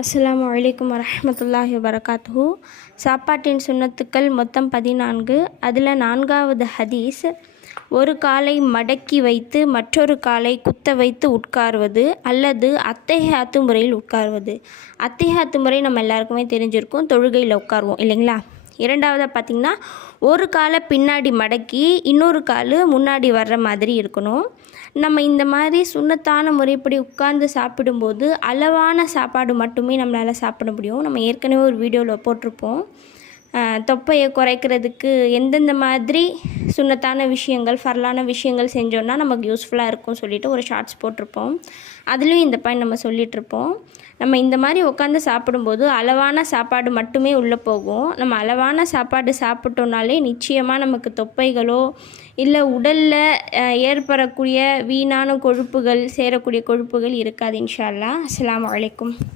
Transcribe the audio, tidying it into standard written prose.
அஸ்ஸலாமு அலைக்கும் வரஹ்மத்துல்லாஹி வபரகாத்துஹு. சாப்பாட்டின் சுன்னத்துக்கள் மொத்தம் 14. அதில் 4வது ஹதீஸ், ஒரு காலை மடக்கி வைத்து மற்றொரு காலை குத்த வைத்து உட்காருவது அல்லது அத்தைஹியாத்து முறையில் உட்காருவது. அத்தைஹியாத்து முறை நம்ம எல்லாருக்குமே தெரிஞ்சிருக்கும், தொழுகையில் உட்காருவோம் இல்லைங்களா. இரண்டாவதாக பார்த்திங்கன்னா, ஒரு காலை பின்னாடி மடக்கி இன்னொரு கால் முன்னாடி வர்ற மாதிரி இருக்கணும். நம்ம இந்த மாதிரி சுன்னத்தான முறைப்படி உட்கார்ந்து சாப்பிடும்போது அளவான சாப்பாடு மட்டுமே நம்மளால் சாப்பிட முடியும். நம்ம ஏற்கனவே ஒரு வீடியோவில் போட்டிருப்போம், தொப்பையை குறைக்கிறதுக்கு எந்தெந்த மாதிரி சுன்னத்தான விஷயங்கள், ஃபர்லான விஷயங்கள் செஞ்சோன்னா நமக்கு யூஸ்ஃபுல்லாக இருக்கும் சொல்லிவிட்டு ஒரு ஷார்ட்ஸ் போட்டிருப்போம். அதுலேயும் இந்த பாயிண்ட் நம்ம சொல்லிகிட்ருப்போம். நம்ம இந்த மாதிரி உட்காந்து சாப்பிடும்போது அளவான சாப்பாடு மட்டுமே உள்ளே போகும். நம்ம அளவான சாப்பாடு சாப்பிட்டோம்னாலே நிச்சயமாக நமக்கு தொப்பைகளோ இல்லை உடலில் ஏற்படக்கூடிய வீணான கொழுப்புகள், சேரக்கூடிய கொழுப்புகள் இருக்காது இன்ஷா அல்லாஹ். அஸ்ஸலாமு அலைக்கும்.